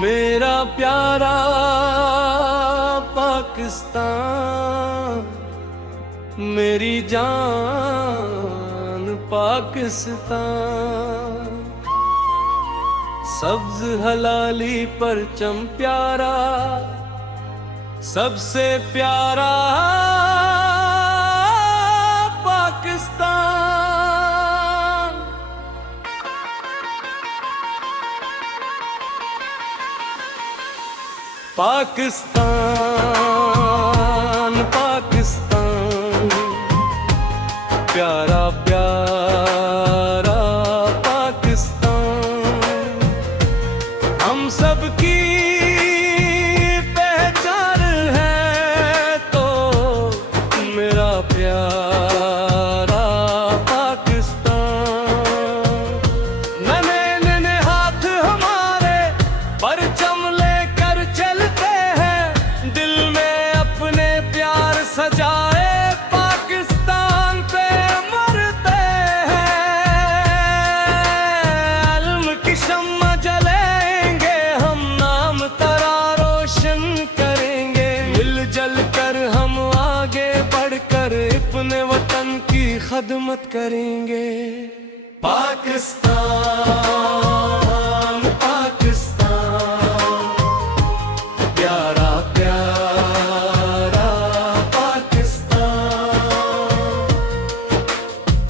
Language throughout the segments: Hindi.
मेरा प्यारा पाकिस्तान, मेरी जान पाकिस्तान। सब्ज हलाली परचम प्यारा, सबसे प्यारा पाकिस्तान। पाकिस्तान पाकिस्तान, प्यारा प्यारा पाकिस्तान। हम सब की पहचान है तो मेरा प्यारा पाकिस्तान। नन्हे नन्हे हाथ हमारे परचम लेकर चलते हैं, दिल में अपने प्यार सजाए पाकिस्तान पे मरते हैं। इल्म की शम्मा जलाएंगे हम, नाम तेरा रोशन करेंगे। मिलजुल कर हम आगे बढ़कर अपने वतन की खदमत करेंगे। पाकिस्तान पाकिस्तान, प्यारा प्यारा पाकिस्तान।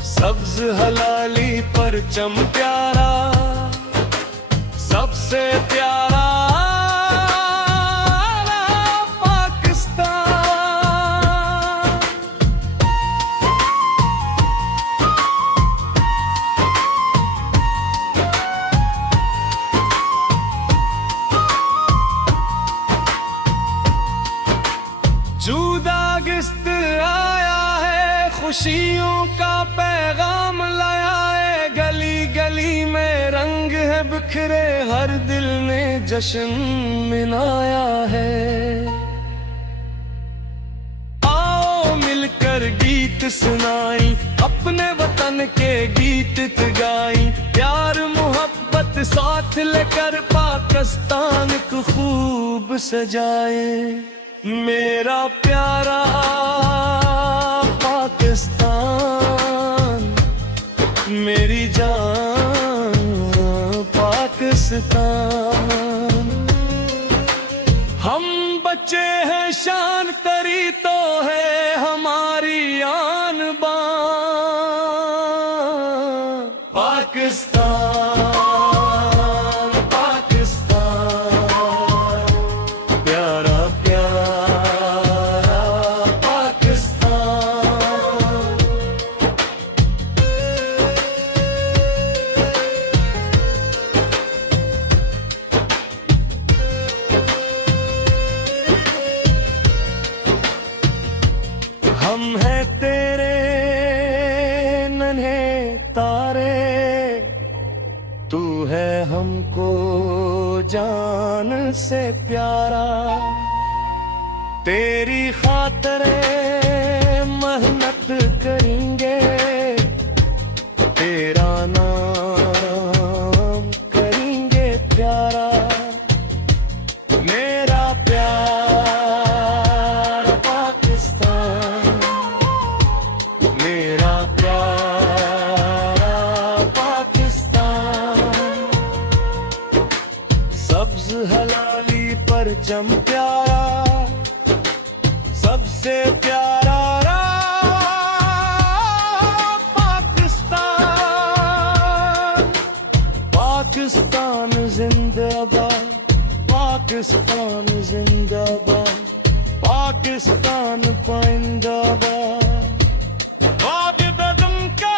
सब्ज हलाली परचम प्यारा, सबसे प्यारा पाकिस्तान। जूदागिस्त आया है, खुशियों का पैगाम लाया है। गली गली में रंग है बिखरे, हर दिल ने जश्न मनाया है। आओ मिलकर गीत सुनाई, अपने वतन के गीत गाई। प्यार मोहब्बत साथ लेकर पाकिस्तान को खूब सजाए। मेरा प्यारा पाकिस्तान, मेरी जान पाकिस्तान। हम बच्चे हैं शान तरी तो है हमारी आन बान। पाकिस्तान पाकिस्तान, प्यारा प्यारा पाकिस्तान। हम हैं तेरे नन्हे तारे, तू है हमको जान से प्यारा। तेरी खातरे मेहनत करेंगे, तेरा नाम करेंगे प्यारा। मेरा प्यारा पाकिस्तान, मेरा प्यारा पाकिस्तान। सब्ज हलाली परचम प्यारा, सबसे प्यारा पाकिस्तान। पाकिस्तान जिंदाबाद, पाकिस्तान जिंदाबाद, पाकिस्तान पाइंदाबाद। वाक़िदतुम का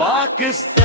पाकिस्तान।